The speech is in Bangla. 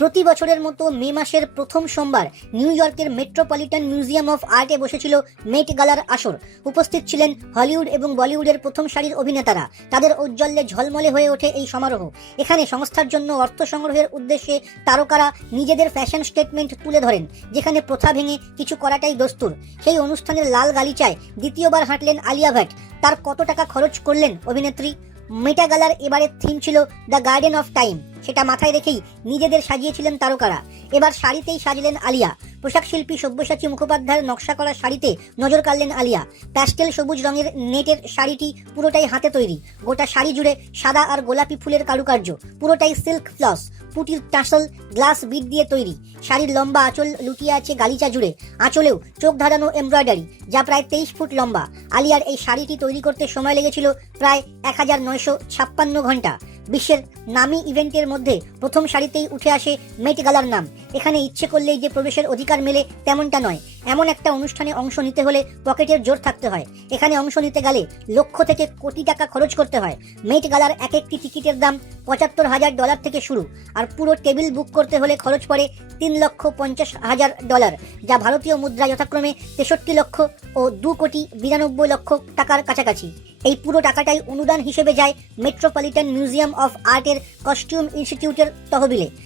প্রতি বছরের মতো মে মাসের প্রথম সোমবার নিউ ইয়র্কের মেট্রোপলিটন মিউজিয়াম অফ আর্টে বসেছিল মেট গালার আসর। উপস্থিত ছিলেন হলিউড এবং বলিউডের প্রথম সারির অভিনেতারা। তাদের ঔজ্জ্বল্যে ঝলমলে হয়ে ওঠে এই সমারোহ। এখানে সংস্থার জন্য অর্থ সংগ্রহের উদ্দেশ্যে তারকারা নিজেদের ফ্যাশন স্টেটমেন্ট তুলে ধরেন, যেখানে প্রথা ভেঙে কিছু করাটাই দস্তুর। সেই অনুষ্ঠানের লাল গালিচায় দ্বিতীয়বার হাঁটলেন আলিয়া ভ্যাট তার কত টাকা খরচ করলেন অভিনেত্রী? মেটা গালার এবারের থিম ছিল দ্য গার্ডেন অফ টাইম। সেটা মাথায় রেখেই নিজেদের সাজিয়েছিলেন তারকারা। এবার শাড়িতেই সাজলেন আলিয়া। পোশাক শিল্পী সব্যসাচী মুখোপাধ্যায়ের নকশা করা শাড়িতে নজর কাড়লেন আলিয়া। প্যাস্টেল সবুজ রঙের নেটের শাড়িটি পুরোটাই হাতে তৈরি। গোটা শাড়ি জুড়ে সাদা আর গোলাপি ফুলের কারুকার্য। পুরোটাই সিল্ক ফ্লস, পুটির টাসল, গ্লাস বিট দিয়ে তৈরি। শাড়ির লম্বা আঁচল লুটিয়ে আছে গালিচা জুড়ে। আঁচলেও চোখ ধারানো এমব্রয়ডারি, যা প্রায় তেইশ ফুট লম্বা। আলিয়ার এই শাড়িটি তৈরি করতে সময় লেগেছিল প্রায় এক হাজার নয়শো ছাপ্পান্ন ঘণ্টা। বিশ্বের নামি ইভেন্টের মধ্যে প্রথম সারিতেই উঠে আসে মেট গালার নাম। এখানে ইচ্ছে করলেই যে প্রবেশের অধিকার মেলে তেমনটা নয়। এমন একটা অনুষ্ঠানে অংশ নিতে হলে পকেটের জোর থাকতে হয়। এখানে অংশ নিতে গেলে লক্ষ থেকে কোটি টাকা খরচ করতে হয়। মেট গালার এক একটি টিকিটের দাম পঁচাত্তর হাজার ডলার থেকে শুরু। আর পুরো টেবিল বুক করতে হলে খরচ পড়ে তিন লক্ষ পঞ্চাশ হাজার ডলার, যা ভারতীয় মুদ্রা যথাক্রমে তেষট্টি লক্ষ ও দু কোটি বিরানব্বই লক্ষ টাকার কাছাকাছি। এই পুরো টাকাটাই অনুদান হিসেবে যায় মেট্রোপলিটন মিউজিয়াম অফ আর্টের কস্টিউম ইনস্টিটিউটের তহবিলে।